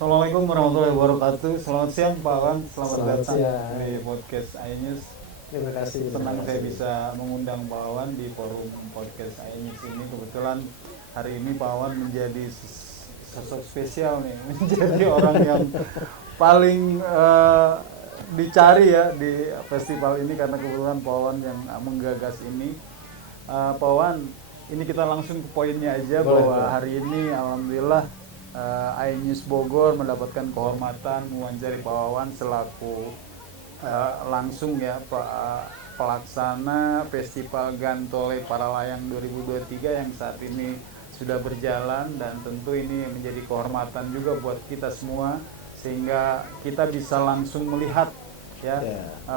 Assalamualaikum warahmatullahi wabarakatuh. Selamat siang Pak Wan, selamat Selamat datang siang. di podcast iNews. Terima kasih. Senang saya bisa mengundang Pak Wan di forum podcast iNews ini. Kebetulan hari ini Pak Wan menjadi sosok spesial nih, menjadi orang yang paling dicari ya di festival ini karena kebetulan Pak Wan yang menggagas ini. Pak Wan, ini kita langsung ke poinnya aja. Boleh, Bahwa boleh. hari ini alhamdulillah iNews Bogor mendapatkan kehormatan mewawancari Pak Wawan selaku langsung ya pelaksana Festival Gantole Paralayang 2023 yang saat ini sudah berjalan, dan tentu ini menjadi kehormatan juga buat kita semua sehingga kita bisa langsung melihat ya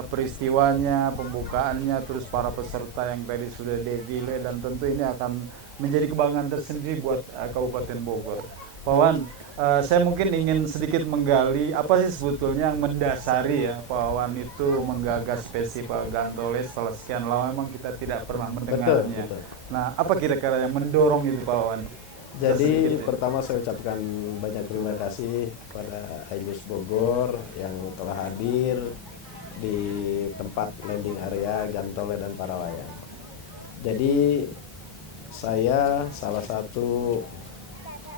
peristiwanya, pembukaannya, terus para peserta yang tadi sudah defile, dan tentu ini akan menjadi kebanggaan tersendiri buat Kabupaten Bogor. Pak Wan, saya mungkin ingin sedikit menggali apa sih sebetulnya yang mendasari ya Pak Wan itu menggagas festival Gantole setelah sekian lama memang kita tidak pernah mendengarnya. Betul. Nah, apa kira-kira yang mendorong itu Pak Wan? Jadi pertama saya ucapkan banyak terima kasih pada iNews Bogor yang telah hadir di tempat landing area Gantole dan Paralayang. Jadi saya salah satu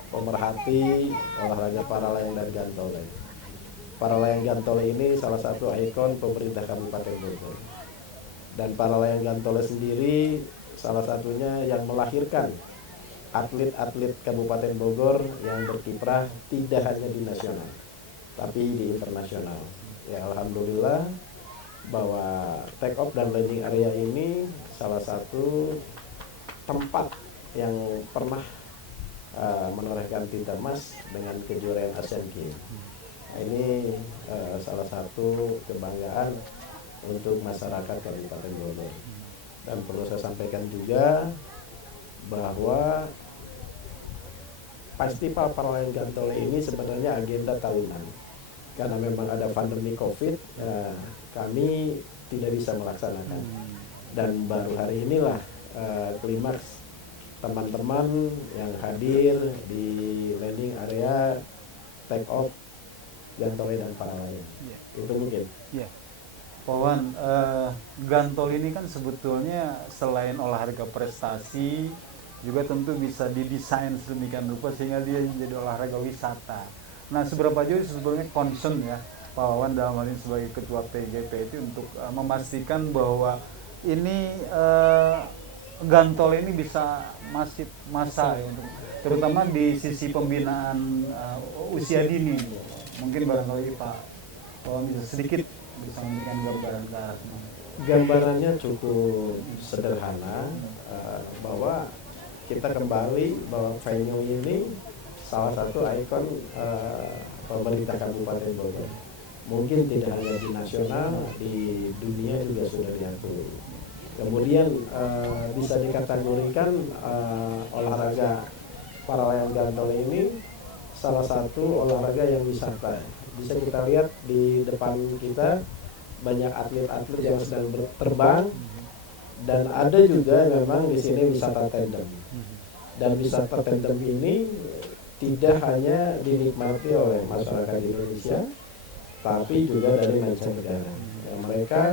pemerhati olahraga paralayang dan Gantole. Paralayang Gantole ini salah satu ikon pemerintah Kabupaten Bogor. Dan paralayang Gantole sendiri salah satunya yang melahirkan atlet-atlet Kabupaten Bogor yang berkiprah tidak hanya di nasional, tapi di internasional. Ya, alhamdulillah bahwa take off dan landing area ini salah satu tempat yang pernah menorehkan tinta emas dengan kejuaraan Asian Games. Ini salah satu kebanggaan untuk masyarakat Kabupaten Bogor. Dan perlu saya sampaikan juga bahwa Festival Paralayang Gantole ini sebenarnya agenda tahunan. Karena memang ada pandemi COVID, kami tidak bisa melaksanakan. Dan baru hari inilah klimaks teman-teman yang hadir di landing area take off Gantole dan Paralayang. Itu mungkin. Pak Wan, Gantole ini kan sebetulnya selain olahraga prestasi juga tentu bisa didesain sedemikian rupa sehingga dia menjadi olahraga wisata. Nah, seberapa jauh sebetulnya concern ya Pak Wawan dalam hal ini sebagai ketua PGP itu untuk memastikan bahwa ini Gantole ini bisa masif masa ya, untuk terutama di sisi pembinaan usia dini. Mungkin barangkali Pak Wawan bisa sedikit bisa memberikan gambaran ke arah sana. Gambarannya cukup sederhana, bahwa kita kembali bahwa venue ini salah satu ikon pemerintah Kabupaten Bogor. Mungkin tidak hanya di nasional, di dunia juga sudah diakui. Kemudian bisa dikategorikan olahraga paralayang Gantole ini salah satu olahraga yang wisata. Bisa kita lihat di depan kita banyak atlet-atlet yang sedang terbang, dan ada juga memang di sini wisata tandem. Dan wisata tandem ini tidak hanya dinikmati oleh masyarakat Indonesia, tapi juga dari mancanegara. Mereka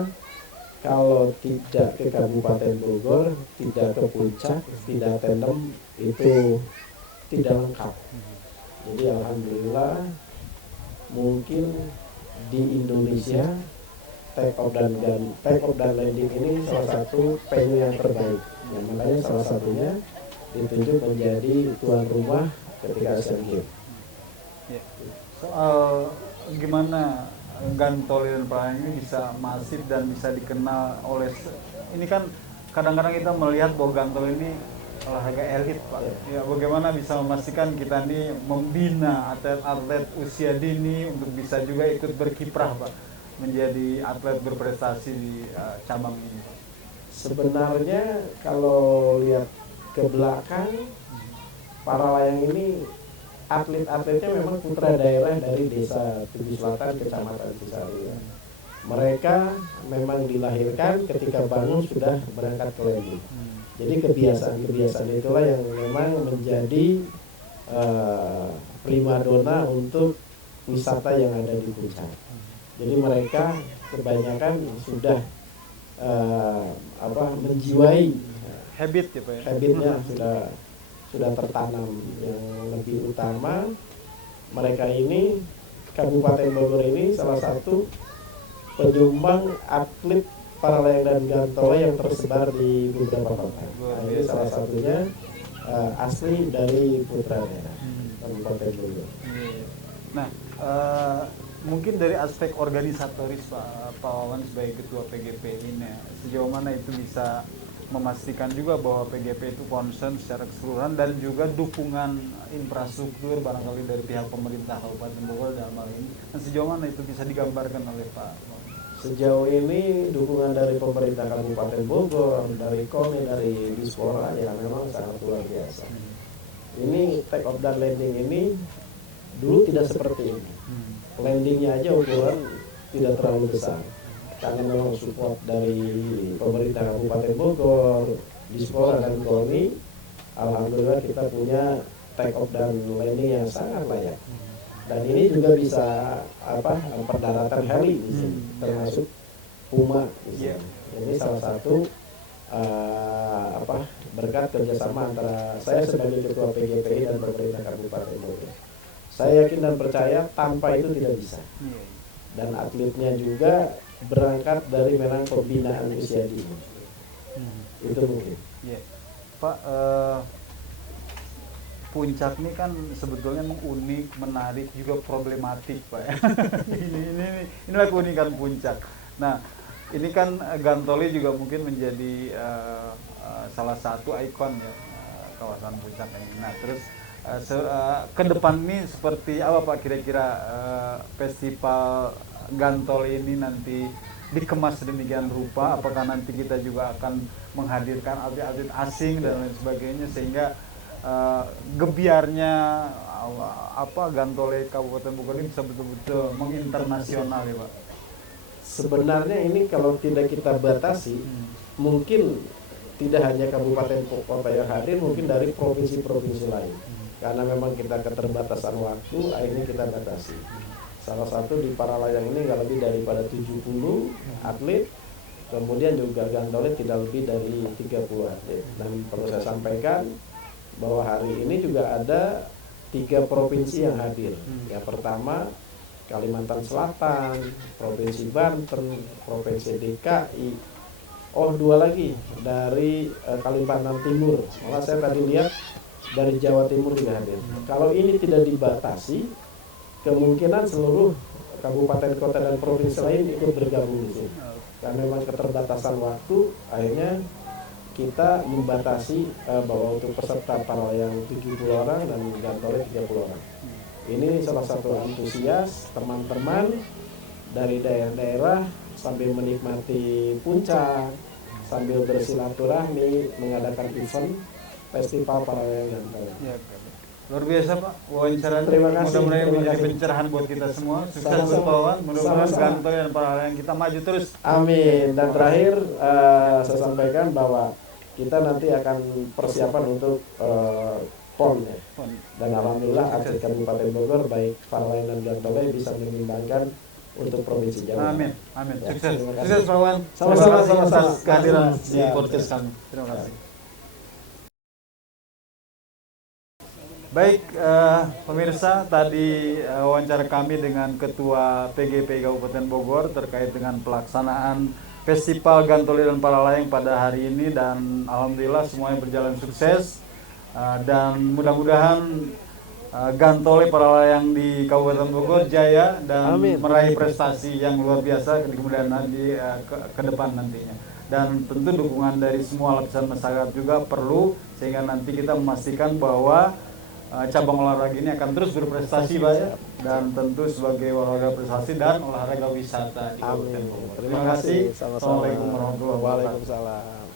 kalau tidak ke Kabupaten Bogor, tidak ke puncak, tidak tandem, itu tidak lengkap. Jadi alhamdulillah mungkin di Indonesia take off dan landing ini salah satu venue yang terbaik. Yang makanya salah satunya ditunjuk menjadi tuan rumah ketika Asian Games. Soal gimana Gantole dan Paralayang ini bisa masif dan bisa dikenal oleh ini kan kadang-kadang kita melihat bahwa Gantole ini olahraga elit Pak. Ya, bagaimana bisa memastikan kita ini membina atlet-atlet usia dini untuk bisa juga ikut berkiprah Pak, menjadi atlet berprestasi di cabang ini Pak. Sebenarnya kalau lihat ke belakang, Paralayang ini atlet-atletnya memang putra daerah dari desa Tugu Selatan, Kecamatan Cisarua. Mereka memang dilahirkan ketika bangun sudah berangkat ke landing. Jadi kebiasaan itulah yang memang menjadi primadona untuk wisata yang ada di puncak. Jadi mereka kebanyakan sudah menjiwai Habit ya Pak ya? habitnya sudah tertanam. Yang lebih utama mereka ini, Kabupaten Bogor ini salah satu penyumbang atlet para layang dan gantole yang tersebar di beberapa kota. Nah, ini salah satunya asli dari putra daerah Kabupaten Bogor. Nah, mungkin dari aspek organisatoris Pak Wawan sebagai Ketua PGP ini, sejauh mana itu bisa memastikan juga bahwa PGP itu concern secara keseluruhan dan juga dukungan infrastruktur barangkali dari pihak pemerintah Kabupaten Bogor dalam hal ini. Dan sejauh mana itu bisa digambarkan oleh Pak? Sejauh ini dukungan dari pemerintah Kabupaten Bogor, dari KONI, dari Dispora ya memang sangat luar biasa. Ini take off dan landing ini dulu tidak seperti ini. Landingnya aja ukuran tidak terlalu besar. Karena memang support dari pemerintah Kabupaten Bogor, Dispora dan KONI, alhamdulillah kita punya take off dan landing yang sangat layak. Dan ini juga bisa pendaratan heli di sini, termasuk Puma di sini. Ini salah satu berkat kerjasama antara saya sebagai Ketua PGPI dan pemerintah Kabupaten Bogor. Saya yakin dan percaya tanpa itu tidak bisa. Dan atletnya juga berangkat dari memang pembinaan usia dini. Itu mungkin. Pak, Puncak ini kan sebetulnya unik, menarik, juga problematik Pak. Inilah keunikan Puncak. Nah, ini kan Gantole juga mungkin menjadi salah satu ikon ya kawasan Puncak ini. Nah, terus ke depan ini seperti apa Pak kira-kira festival Gantole ini nanti dikemas sedemikian rupa? Apakah nanti kita juga akan menghadirkan atlet-atlet asing dan lain sebagainya sehingga gebiarnya Gantole Kabupaten Bogor ini bisa betul-betul menginternasional ya Pak? Sebenarnya ini kalau tidak kita batasi, mungkin tidak hanya Kabupaten Kota yang hadir, mungkin dari provinsi-provinsi lain. Karena memang kita keterbatasan waktu, akhirnya kita batasi. Salah satu di Paralayang ini nggak lebih daripada 70 atlet, kemudian juga Gantole tidak lebih dari 30 atlet. Dan perlu saya sampaikan bahwa hari ini juga ada 3 provinsi yang hadir. Yang pertama Kalimantan Selatan, Provinsi Banten, Provinsi DKI. Oh, 2 lagi dari Kalimantan Timur. Malah saya tadi lihat dari Jawa Timur juga hadir. Kalau ini tidak dibatasi, kemungkinan seluruh kabupaten, kota, dan provinsi lain ikut bergabung di sini. Karena memang keterbatasan waktu, akhirnya kita membatasi bahwa untuk peserta Paralayang 70 orang dan Gantole 30 orang. Ini salah satu antusias teman-teman dari daerah-daerah sambil menikmati Puncak, sambil bersilaturahmi, mengadakan event festival Paralayang Gantole. Luar biasa Pak, wawancara. Terima kasih. Mudah-mudahan menjadi pencerahan buat kita semua. Sukses buat Wawan, mudah-mudahan Gantole dan Paralayang kita maju terus. Amin. Dan terakhir saya sampaikan bahwa kita nanti akan persiapan untuk PON ya. Dan alhamdulillah atlet Kabupaten Bogor baik Paralayang dan Gantole bisa menyumbangkan untuk provinsi Jawa. Amin, amin. Ya, Sukses, terima kasih. sukses Pak Wawan. Sama-sama, atas kehadiran di Ya, podcast kami. Terima kasih. Baik, pemirsa, tadi wawancara kami dengan Ketua PGP Kabupaten Bogor terkait dengan pelaksanaan Festival Gantole dan Paralayang pada hari ini, dan alhamdulillah semuanya berjalan sukses, dan mudah-mudahan Gantole Paralayang di Kabupaten Bogor jaya dan meraih prestasi yang luar biasa di kemudian nanti ke depan nantinya. Dan tentu dukungan dari semua lapisan masyarakat juga perlu, sehingga nanti kita memastikan bahwa cabang olahraga ini akan terus berprestasi Pak ya, dan tentu sebagai olahraga prestasi dan olahraga wisata di Kabupaten Bogor. Terima kasih. Sama-sama. Assalamualaikum warahmatullahi wabarakatuh. Waalaikumsalam.